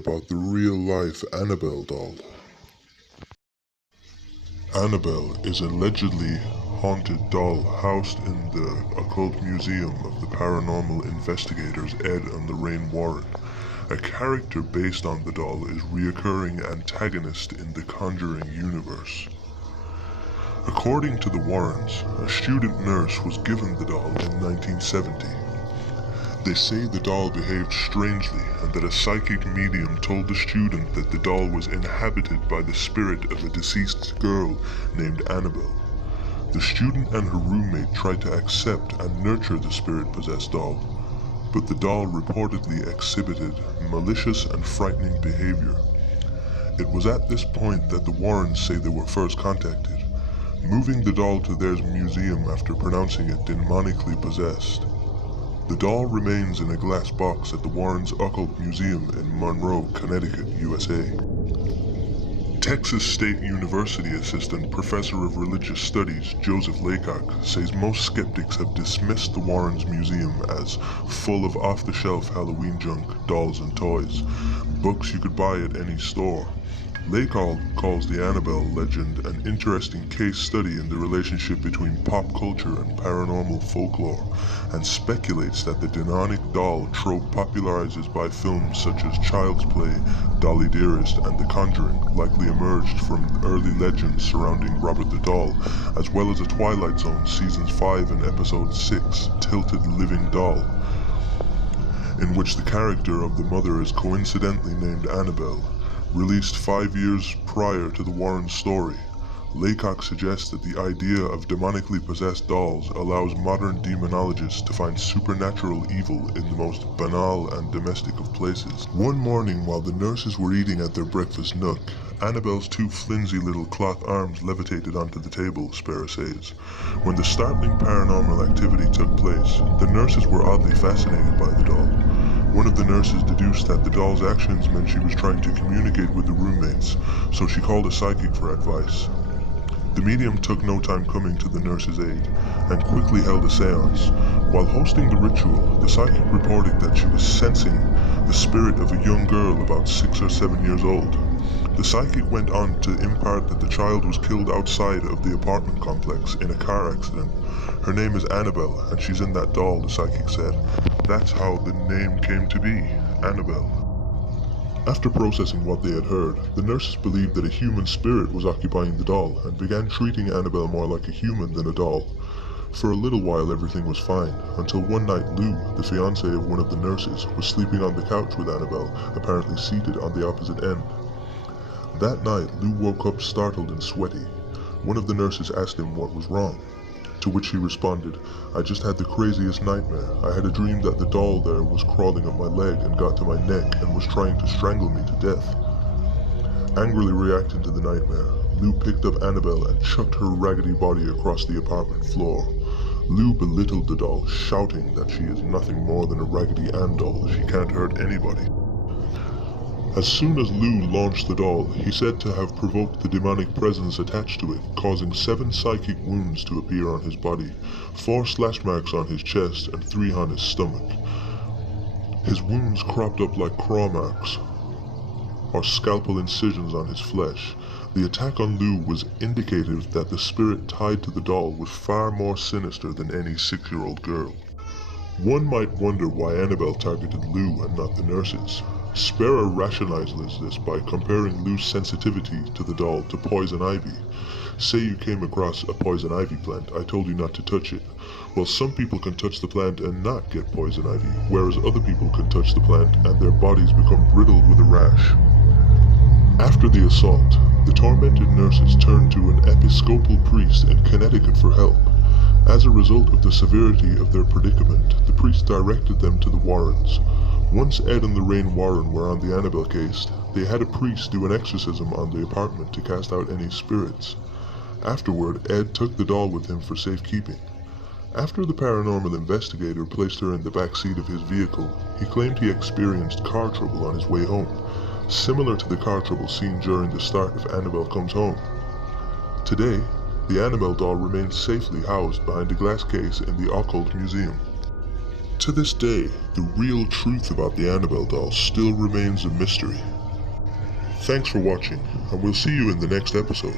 about the real-life Annabelle doll. Annabelle is an allegedly haunted doll housed in the occult museum of the paranormal investigators Ed and Lorraine Warren. A character based on the doll is reoccurring antagonist in the Conjuring universe. According to the Warrens, a student nurse was given the doll in 1970. They say the doll behaved strangely and that a psychic medium told the student that the doll was inhabited by the spirit of a deceased girl named Annabelle. The student and her roommate tried to accept and nurture the spirit-possessed doll, but the doll reportedly exhibited malicious and frightening behavior. It was at this point that the Warrens say they were first contacted, moving the doll to their museum after pronouncing it demonically possessed. The doll remains in a glass box at the Warrens Occult Museum in Monroe, Connecticut, USA. Texas State University Assistant Professor of Religious Studies Joseph Laycock says most skeptics have dismissed the Warrens Museum as full of off-the-shelf Halloween junk, dolls and toys, books you could buy at any store. Laycock calls the Annabelle legend an interesting case study in the relationship between pop culture and paranormal folklore, and speculates that the demonic doll trope popularized by films such as Child's Play, Dolly Dearest, and The Conjuring likely emerged from early legends surrounding Robert the Doll, as well as a Twilight Zone Seasons 5 and Episode 6, Tilted Living Doll, in which the character of the mother is coincidentally named Annabelle. Released 5 years prior to the Warren story, Laycock suggests that the idea of demonically possessed dolls allows modern demonologists to find supernatural evil in the most banal and domestic of places. One morning while the nurses were eating at their breakfast nook, Annabelle's two flimsy little cloth arms levitated onto the table, Spera says. When the startling paranormal activity took place, the nurses were oddly fascinated by the doll. One of the nurses deduced that the doll's actions meant she was trying to communicate with the roommates, so she called a psychic for advice. The medium took no time coming to the nurse's aid, and quickly held a seance. While hosting the ritual, the psychic reported that she was sensing the spirit of a young girl about 6 or 7 years old. The psychic went on to impart that the child was killed outside of the apartment complex in a car accident. Her name is Annabelle, and she's in that doll, the psychic said. That's how the name came to be, Annabelle. After processing what they had heard, the nurses believed that a human spirit was occupying the doll and began treating Annabelle more like a human than a doll. For a little while everything was fine, until one night Lou, the fiancé of one of the nurses, was sleeping on the couch with Annabelle, apparently seated on the opposite end. That night, Lou woke up startled and sweaty. One of the nurses asked him what was wrong, to which he responded, "I just had the craziest nightmare. I had a dream that the doll there was crawling up my leg and got to my neck and was trying to strangle me to death." Angrily reacting to the nightmare, Lou picked up Annabelle and chucked her raggedy body across the apartment floor. Lou belittled the doll, shouting that she is nothing more than a Raggedy Ann doll. She can't hurt anybody. As soon as Lou launched the doll, he said to have provoked the demonic presence attached to it, causing 7 psychic wounds to appear on his body, 4 slash marks on his chest and 3 on his stomach. His wounds cropped up like claw marks, or scalpel incisions on his flesh. The attack on Lou was indicative that the spirit tied to the doll was far more sinister than any 6-year-old girl. One might wonder why Annabelle targeted Lou and not the nurses. Spera rationalizes this by comparing Lou's sensitivity to the doll to poison ivy. Say you came across a poison ivy plant, I told you not to touch it. Well, some people can touch the plant and not get poison ivy, whereas other people can touch the plant and their bodies become riddled with a rash. After the assault, the tormented nurses turned to an Episcopal priest in Connecticut for help. As a result of the severity of their predicament, the priest directed them to the Warrens. Once Ed and Lorraine Warren were on the Annabelle case, they had a priest do an exorcism on the apartment to cast out any spirits. Afterward, Ed took the doll with him for safekeeping. After the paranormal investigator placed her in the back seat of his vehicle, he claimed he experienced car trouble on his way home, similar to the car trouble seen during the start of Annabelle Comes Home. Today, the Annabelle doll remains safely housed behind a glass case in the Occult Museum. To this day, the real truth about the Annabelle doll still remains a mystery. Thanks for watching, and we'll see you in the next episode.